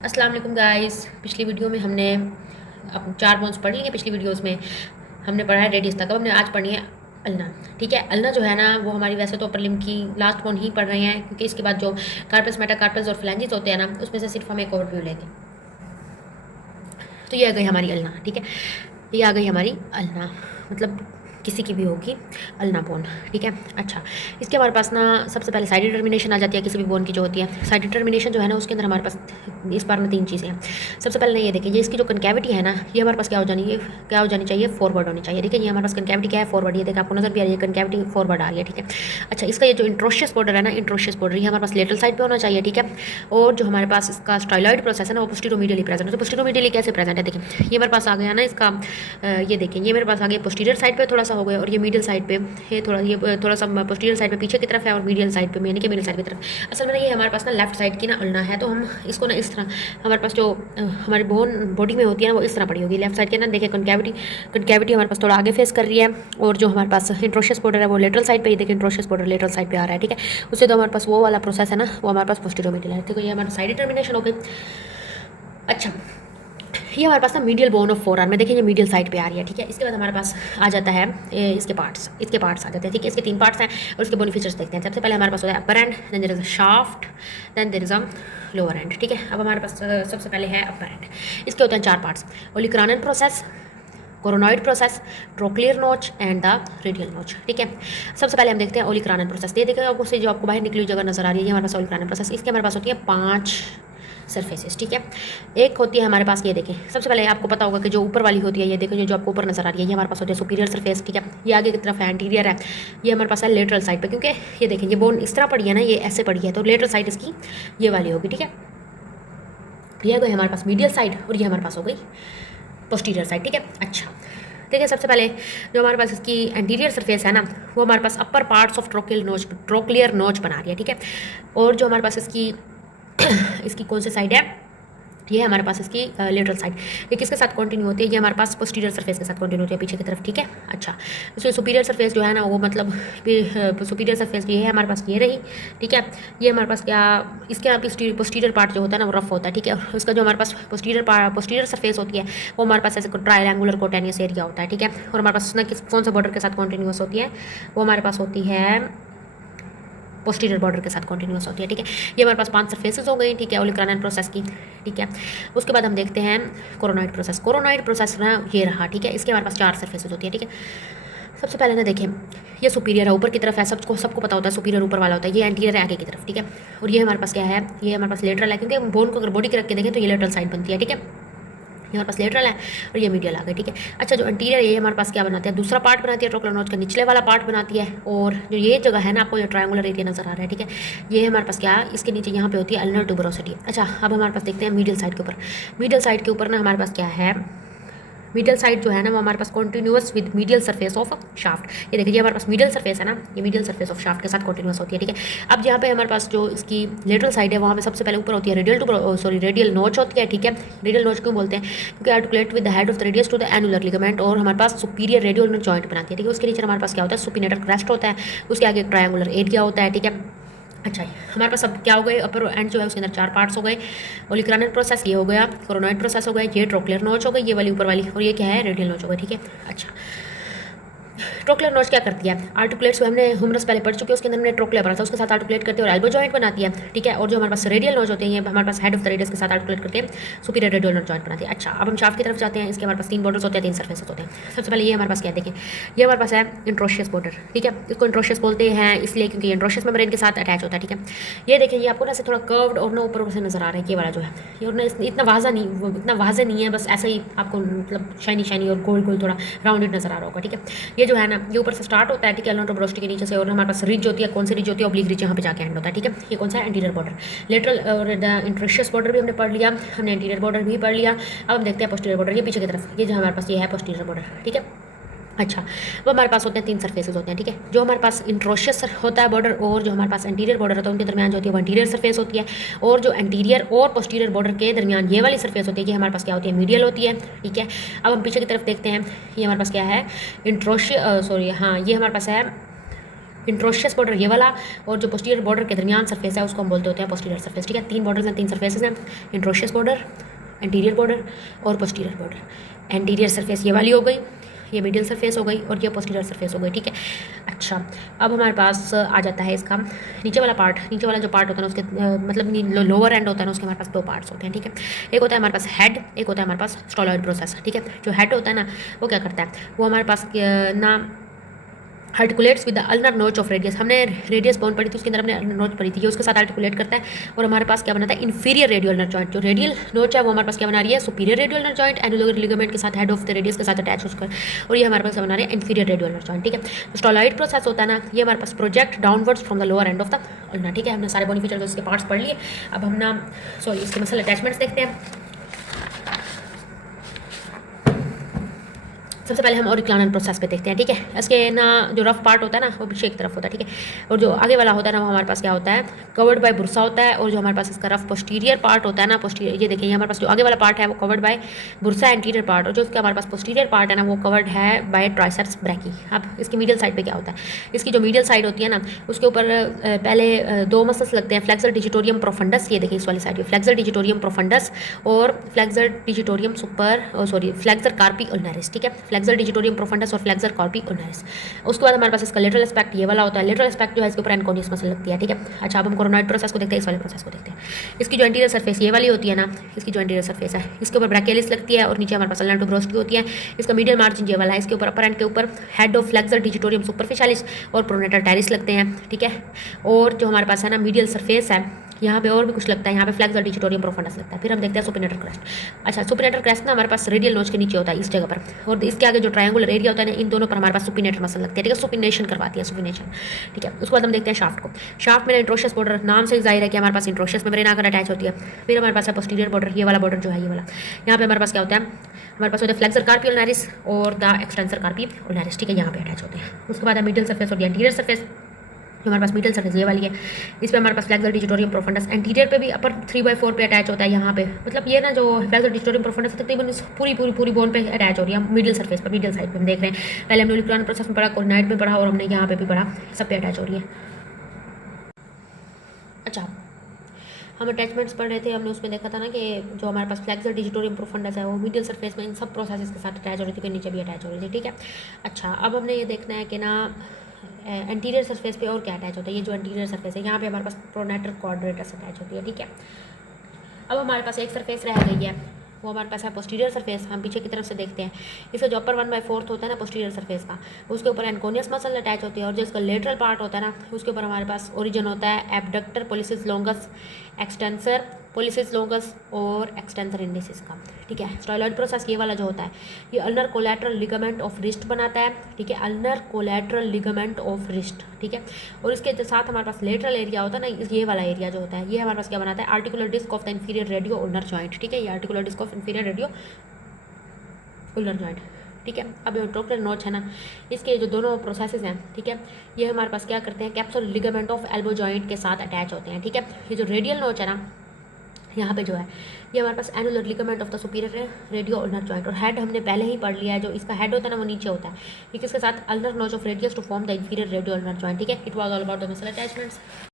अस्सलाम वालेकुम गाइस। पिछली वीडियो में हमने अब 4 बोन्स पढ़ लिए। पिछली वीडियोस में हमने पढ़ा है रेडियस तक। अब हमने आज पढ़नी है अल्ना। ठीक है, अल्ना जो है ना वो हमारी वैसे तो अपर लिम की लास्ट बोन ही पढ़ रहे हैं, क्योंकि इसके बाद जो कार्पस, मेटाकार्पस और फ्लैंजेस होते हैं ना, उसमें से सिर्फ हम एक ओवरव्यू लेंगे। तो ये आ गई हमारी अल्ना। ठीक है, ये आ गई हमारी अल्ना, मतलब किसी की भी होगी अल्ना बोन। ठीक है, अच्छा, इसके हमारे पास ना सबसे पहले साइड डिटर्मिनेशन आ जाती है किसी भी बोन की जो होती है। साइड डिटर्मिनेशन जो है ना उसके अंदर हमारे पास इस बार में 3 चीज़ें हैं। सबसे पहले ये देखिए, ये इसकी जो कनकैविटी है ना, ये हमारे पास क्या हो जानी चाहिए, फॉरवर्ड होनी चाहिए। ठीक है, ये हमारे पास कनकैविटी क्या है, फॉरवर्ड। ये देखिए आपको नजर भी आ रही है, कनकैविटी फॉरवर्ड आ रही है। ठीक है, अच्छा, इसका ये जो इंट्रोशियस बॉर्डर है ना, इंट्रोशियस बॉर्डर ये हमारे पास लेटरल साइड पे होना चाहिए। ठीक है, और जो हमारे पास इसका स्टाइलॉइड प्रोसेस है ना वो पोस्टीरोमीडियली प्रेजेंट है। तो पोस्टीरोमीडियली कैसे प्रेजेंट है, देखिए ये मेरे पास आ गया ना इसका, ये देखिए ये मेरे पास आ गया पोस्टीरियर साइड पे थोड़ा सा हो गया, और ये मीडियल साइड पे ये थोड़ा सा पोस्टीरियर साइड पे पीछे की तरफ है, और मीडियल साइड पे यानी कि मिडिल साइड की तरफ। असल में ये हमारे पास ना लेफ्ट साइड की ना अल्ना है, तो हम इसको ना इस तरह, हमारे पास जो हमारी बोन बॉडी में होती है ना वो इस तरह पड़ी होगी लेफ्ट साइड के ना। देखिए कनकैविटी हमारे पास थोड़ा आगे फेस कर रही है, और जो हमारे पास इंट्रोशियस बॉर्डर है वो लेटरल साइड पे, ये देखिए इंट्रोशियस बॉर्डर लेटरल साइड पे आ रहा है। ठीक है, उससे तो हमारे पास वो वाला प्रोसेस है ना वो हमारे पास पोस्टीरियोमीडियल है। देखो ये हमारा साइड डिटर्मिनेशन हो गई। अच्छा, ये हमारे पास ना medial bone of four arm में, देखिए ये मीडियल साइड पे आ रही है। ठीक है, इसके बाद हमारे पास आ जाता है इसके पार्ट्स आ जाते हैं। ठीक है, इसके 3 पार्ट्स हैं और इसके बोनी फीचर्स देखते हैं। सबसे पहले हमारे पास होता है upper end, then there is a shaft, then there is a lower end. ठीक है, अब हमारे पास सबसे पहले है अपर एंड। इसके होते हैं 4 parts, olecranon process, coronoid process, trochlear notch and the radial notch. ठीक है, सबसे पहले हम देखते हैं ओलिक्रानन प्रोसेस। ये देखिए आपको जो आपको बाहर निकली हुई जगह नजर आ रही है, ये हमारे पास ओलिक्रानन प्रोसेस। इसके हमारे पास होती है 5 सरफेसेस। ठीक है, एक होती है हमारे पास, ये देखें सबसे पहले आपको पता होगा कि जो ऊपर वाली होती है, ये देखें जो आपको ऊपर नजर आ रही है, ये हमारे पास होती है सुपीरियर सरफेस। ठीक है, ये आगे की तरफ है, एंटीरियर है, ये हमारे पास है लेटरल साइड पे, क्योंकि ये देखें ये बोन इस तरह पड़ी है ना, ये ऐसे पड़ी है, तो लेटरल साइड इसकी ये वाली होगी। ठीक है, ये गई हमारे पास मीडियल साइड, और ये हमारे पास हो गई पोस्टीरियर साइड। ठीक है, अच्छा, देखिए सबसे पहले जो हमारे पास इसकी एंटीरियर सरफेस है ना वो हमारे पास अपर पार्ट्स ऑफ ट्रोक्लियर नोच बना रही है। ठीक है, और जो हमारे पास इसकी इसकी कौन सी साइड है, ये हमारे पास इसकी लेटरल साइड, ये किसके साथ कंटिन्यू होती है, ये हमारे पास पोस्टीरियर सरफेस के साथ कंटिन्यू होती है पीछे की तरफ। ठीक है, अच्छा, तो सुपीरियर सरफेस जो है ना वो मतलब सुपीरियर सरफेस ये है हमारे पास, ये रही। ठीक है, ये हमारे पास क्या, इसके यहाँ पोस्टीरियर पार्ट जो होता है ना वो रफ होता है। ठीक है, उसका जो हमारे पास पोस्टीरियर सरफेस होती है वो हमारे पास ऐसे ट्रायंगुलर कोटेनियस एरिया होता है। ठीक है, और हमारे पास ना कौन सा बॉर्डर के साथ कॉन्टिन्यूस होती है, वो हमारे पास होती है पोस्टीरियर बॉर्डर के साथ कॉन्टिन्यूस होती है। ठीक है, ये हमारे पास 5 सरफेसेस हो गई। ठीक है, ओलिक्रानन प्रोसेस की। ठीक है, उसके बाद हम देखते हैं कोरोनॉइड प्रोसेस ना ये रहा। ठीक है, इसके हमारे पास 4 सरफेसेस होती है। ठीक है, सबसे पहले ना देखें ये सुपीरियर है, ऊपर की तरफ है, सबको पता होता है सुपीरियर ऊपर वाला होता है, ये एंटीरियर है आगे की तरफ। ठीक है, और ये हमारे पास क्या है, ये हमारे पास लेटरल है, क्योंकि बोन को अगर बॉडी के रख के देखें तो ये लेटरल साइड बनती है। ठीक है, ये हमारे पास लेटरल है और ये मीडियल आ गई। ठीक है, अच्छा, जो एंटीरियर ये हमारे पास क्या बनाती है, दूसरा पार्ट बनाती है, ट्रोक्लियर नोच का निचले वाला पार्ट बनाती है, और जो ये जगह है ना आपको ये ट्रायंगुलर एरिया नजर आ रहा है। ठीक है, ये हमारे पास क्या है, इसके नीचे यहाँ पे होती है अल्नर ट्यूबरोसिटी। अच्छा, अब हमारे पास देखते हैं मीडियल साइड के ऊपर। मीडियल साइड के ऊपर ना हमारे पास क्या है, मीडियल साइड जो है ना वो हमारे पास continuous with medial surface of shaft. ये देखिए हमारे पास मीडियल सरफेस है ना, ये मीडियल सरफेस ऑफ शाफ्ट के साथ कॉन्टिन्यूस होती है। ठीक है, अब यहाँ पे हमारे पास जो इसकी लेटरल साइड है वहाँ पे सबसे पहले ऊपर होती है रेडियल नोच होती है। ठीक है, रेडियल नोच क्यों बोलते हैं, क्योंकि articulate with the head of the radius to the annular ligament, और हमारे पास सुपीरियर रेडियल जॉइंट बनाती है। ठीक है, उसके नीचे हमारे पास क्या होता है, सुपिनेटर क्रेस्ट होता है, उसके आगे एक ट्रायंगुलर एरिया होता है। ठीक है, अच्छा, हमारे पास अब क्या हो गए, अपर एंड जो है उसके अंदर 4 पार्ट्स हो गए। ओलिक्रानल प्रोसेस ये हो गया, कोरोनॉइड प्रोसेस हो गया, ये ट्रोक्लियर नोच हो गई, ये वाली ऊपर वाली, और ये क्या है, रेडियल नोच हो गई। ठीक है, अच्छा, ट्रोक्लियर नोच क्या करती है, आर्टिकुलेट्स को हमने ह्यूमरस पहले पढ़ चुके हैं, उसके अंदर हमने ट्रोक्लियर पढ़ा था, उसके साथ आर्टिकुलेट करते हैं और एल्बो जॉइंट बनाती है। ठीक है, और जो हमारे पास रेडियल नोच होते हैं ये हमारे पास हेड ऑफ द रेडियस के साथ आर्टिकुलेट करके सुपीरियर रेडियल नोच जॉइंट बनाती है। अच्छा, अब हम शाफ्ट की तरफ जाते हैं, इसके हमारे पास 3 बॉर्डर्स होते हैं, 3 सरफेसेस होते हैं। सबसे पहले ये हमारे पास क्या है, देखिए ये हमारे पास है इंट्रोशियस बॉर्डर। ठीक है, इसको इंट्रोशियस बोलते हैं इसलिए क्योंकि ये इंट्रोशियस मेम्ब्रेन के साथ अटैच होता है। ठीक है, ये देखिए ये आपको ना ऐसे थोड़ा कर्व्ड और ना ऊपर से नजर आ रहा है, ये वाला जो है ये, और इतना वाजा नहीं है, बस ऐसे ही आपको मतलब शाइनी और गोल गोल थोड़ा राउंडेड नजर आ रहा होगा। ठीक है, ये जो है ना ये ऊपर से स्टार्ट होता है। ठीक है, अल्नर ट्यूबरोसिटी के नीचे से, और हमारे पास रिज होती है, कौन सी रिज होती है, ऑब्लिक रिज यहाँ पे जाके एंड होता है। ठीक है, ये कौन सा है, एंटीरियर बॉर्डर। लेटरल और द इंट्रोशियस बॉर्डर भी हमने पढ़ लिया, हमने एंटीरियर बॉर्डर भी पढ़ लिया। अब हम देखते हैं पोस्टीरियर बॉर्डर, ये पीछे की तरफ, ये जो हमारे पास ये है पोस्टीरियर बॉर्डर। ठीक है, अच्छा, वो हमारे पास होते हैं 3 सरफेसेस होते हैं। ठीक है, जो हमारे पास इंट्रोशियस होता है बॉर्डर, और जो हमारे पास एंटीरियर बॉर्डर होता है उनके दरमियान जो होती है वो एंटीरियर सरफेस होती है, और जो एंटीरियर और पोस्टीरियर बॉर्डर के दरमियान ये वाली सरफेस होती है ये हमारे पास क्या होती है, मीडियल होती है। ठीक है, अब हम पीछे की तरफ देखते हैं, ये हमारे पास क्या है, हाँ ये हमारे पास है इंट्रोशियस बॉर्डर ये वाला, और जो पोस्टीरियर बॉर्डर के दरमियान सरफेस है उसको हम बोलते होते हैं पोस्टीरियर सरफेस, ठीक है। 3 बॉर्डर्स हैं, 3 सरफेसेस हैं, इंट्रोशियस बॉर्डर, एंटीरियर बॉर्डर और पोस्टीरियर बॉर्डर। एंटीरियर सरफेस ये वाली हो गई, ये मीडियल सरफेस हो गई और ये पोस्टीरियर सरफेस हो गई, ठीक है। अच्छा, अब हमारे पास आ जाता है इसका नीचे वाला पार्ट। नीचे वाला जो पार्ट होता है ना उसके मतलब लोअर एंड होता है ना, उसके हमारे पास 2 पार्ट्स होते हैं, ठीक है। एक होता है हमारे पास हेड, एक होता है हमारे पास स्टोलॉइड प्रोसेस, ठीक है। जो हेड होता है ना वो क्या करता है, वो हमारे पास ना articulates with the ulnar notch of radius. हमने रेडियस बोन पढ़ी थी, उसके अंदर हमने नोच पढ़ी थी, ये उसके साथ आर्टिकुलेट करता है और हमारे पास क्या बनाता है, इन्फीरियर रेडियल नर्व जॉइंट। जो रेडियल नोच है वो हमारे पास क्या बना रही है, superior radial nerve joint annular ligament के साथ हेड ऑफ द रेडियस के साथ अटैच होकर, और ये हमारे पास बना रही है इन्फीरियर रेडियल नर्व जॉइंट, ठीक है। तो स्टोलॉइड प्रोसेस होता है ना, ये हमारे पास project downwards from the lower end of the ulna, ठीक है। हमने सारे बॉडी फीचर्स इसके पार्ट्स पढ़ लिए। अब हम ना इसके मसल अटैचमेंट्स देखते हैं। सबसे पहले हम ऑरिक्लानल प्रोसेस पे देखते हैं, ठीक है। इसके ना जो रफ पार्ट होता है ना वो पीछे एक तरफ होता है, ठीक है। और जो आगे वाला होता है ना वो हमारे पास क्या होता है, कवर्ड बाय बुरसा होता है। और जो हमारे पास इसका रफ पोस्टीरियर पार्ट होता है ना, पोस्टीरियर ये देखिए हमारे पास जो आगे वाला पार्ट है वो covered by Bursa anterior part, और जो इसका हमारे पास पोस्टीरियर पार्ट है ना वो कवर्ड है बाय ट्राइसेप्स ब्रैकी। अब इसकी मीडियल साइड पे क्या होता है, इसकी जो मीडियल साइड होती है ना उसके ऊपर पहले 2 मसल्स लगते हैं, फ्लेक्सर डिजिटोरियम प्रोफंडस, ये देखिए इस वाली साइड, फ्लेक्सर डिजिटोरियम प्रोफंडस और फ्लेक्सर डिजिटोरियम फ्लेक्सर कार्पी उल्नारिस, ठीक है। फ्लेक्सर डिजिटोरियम प्रोफंडस और फ्लेक्सर कार्पी उल्नारिस। उसके बाद हमारे पास इसका लेटरल एस्पेक्ट ये वाला होता है। लेटरल एस्पेक्ट जो है इसके ऊपर एनकोनियस मसल लगती है, ठीक है। अच्छा, अब हम कोरोनॉइड प्रोसेस को देखते हैं, इस वाले प्रोसेस को देखते हैं। इसकी जो एंटीरियर सरफेस ये वाली होती है ना, इसकी जो एंटीरियर सरफेस है इसके ऊपर ब्रैकियलिस लगती है और नीचे हमारे पास अल्ना टुब्रोस्की होती है। इसका मीडियल मार्जिन ये वाला है, इसके ऊपर अपर एंड के ऊपर head of flexor digitorum superficialis और प्रोनेटर टेरिस लगते हैं, ठीक है। और जो हमारे पास है ना मीडियल सरफेस है, यहाँ पे और भी कुछ लगता है, यहाँ पे फ्लेक्सर डिजिटोरियम प्रोफंडस लगता है। फिर हम देखते हैं सुपिनेटर क्रेस्ट। अच्छा, सुपिनेटर क्रेस्ट ना हमारे पास रेडियल नोच के नीचे होता है इस जगह पर, और इसके आगे जो ट्रायंगुलर एरिया होता है ना इन दोनों पर हमारे पास सुपिनेटर मसल लगती है, ठीक है। सुपिनेशन करवाती है, सुपिनेशन, ठीक है। उसके बाद हम देखते हैं शाफ्ट को। शाफ्ट में इंट्रोशियस बॉर्डर, नाम से जाहिर है कि हमारे पास इंट्रोशियस मेम्ब्रेन आकर अटैच होती है। फिर हमारे पास है पोस्टीरियर बॉर्डर, ये वाला बॉर्डर जो है ये वाला, यहाँ पे हमारे पास क्या होता है, हमारे पास होता है फ्लेक्सर कार्पी उल्नारिस और द एक्सटेंसर कार्पी उल्नारिस, ठीक है, यहाँ पे अटैच होते हैं। उसके बाद है मिडिल सरफेस और एंटीरियर सरफेस। जो हमारे पास मिडिल सरफेस ये वाली है, इस पे हमारे पास फ्लेक्सर डिजिटोरियम प्रोफंडस, एंटीरियर पे भी अपर 3/4 पे अटैच होता है यहाँ पे, मतलब ये ना जो फ्लेक्सर डिजिटोरियम प्रोफंडस तकरीबन पूरी बोन पे अटैच हो रही है मिडिल सरफेस पर, मिडिल साइड पे हम देख रहे हैं। पहले हमने ऑरिक्लानल प्रोसेस में पढ़ा, कोरोनॉइड में पढ़ा और हमने यहाँ पे भी पढ़ा, सब पे अटैच हो रही है। अच्छा, हम अटैचमेंट्स पढ़ रहे थे, हमने उसमें देखा था ना कि जो हमारे पास फ्लेक्सर डिजिटोरियम प्रोफंडस है वो मिडिल सरफेस में इन सब प्रोसेस के साथ अटैच हो रही थी, फिर नीचे भी अटैच हो रही थी, ठीक है। अच्छा, अब हमने ये देखना है कि ना एंटीरियर सरफेस पे और क्या अटैच होता है। ये जो एंटीरियर सरफेस है यहाँ पे हमारे पास प्रोनेटर क्वाड्रेटस अटैच होती है, ठीक है। अब हमारे पास एक सरफेस रह गई है, वो हमारे पास है पोस्टीरियर सरफेस। हम पीछे की तरफ से देखते हैं, इसका जो अपर 1/4 होता है ना पोस्टीरियर सरफेस का, उसके ऊपर एनकोनियस मसल अटैच होती है, और जो इसका लेटरल पार्ट होता है ना उसके ऊपर हमारे पास ओरिजिन होता है abductor policies longus, extensor policies longus और एक्सटेंसर इंडिसिस का, ठीक है। स्टाइलॉइड प्रोसेस ये वाला जो होता है ये ulnar collateral ligament of wrist बनाता है, ठीक है, ulnar collateral ligament of wrist, ठीक है। और इसके साथ हमारे पास लेटरल एरिया होता है ना, ये वाला एरिया जो होता है ये हमारे पास क्या बनाता है, articular disc of the inferior radio ulnar joint, ठीक है। ये articular disc of inferior radio ulnar joint, ठीक है। अब जो ट्रोक्लर नोच है ना, इसके जो दोनों प्रोसेसेस हैं, ठीक है, ये हमारे पास क्या करते हैं, capsular ligament of elbow joint के साथ अटैच होते हैं, ठीक है। ये जो रेडियल नोच है ना यहाँ पे जो है ये हमारे पास annular ligament of the superior radio ulnar joint, और हेड हमने पहले ही पढ़ लिया है, जो इसका हेड होता है ना वो नीचे होता है, ठीक है, इसके साथ ulnar notch of radius to form the inferior radio ulnar joint, ठीक है। It was all about the muscle attachments.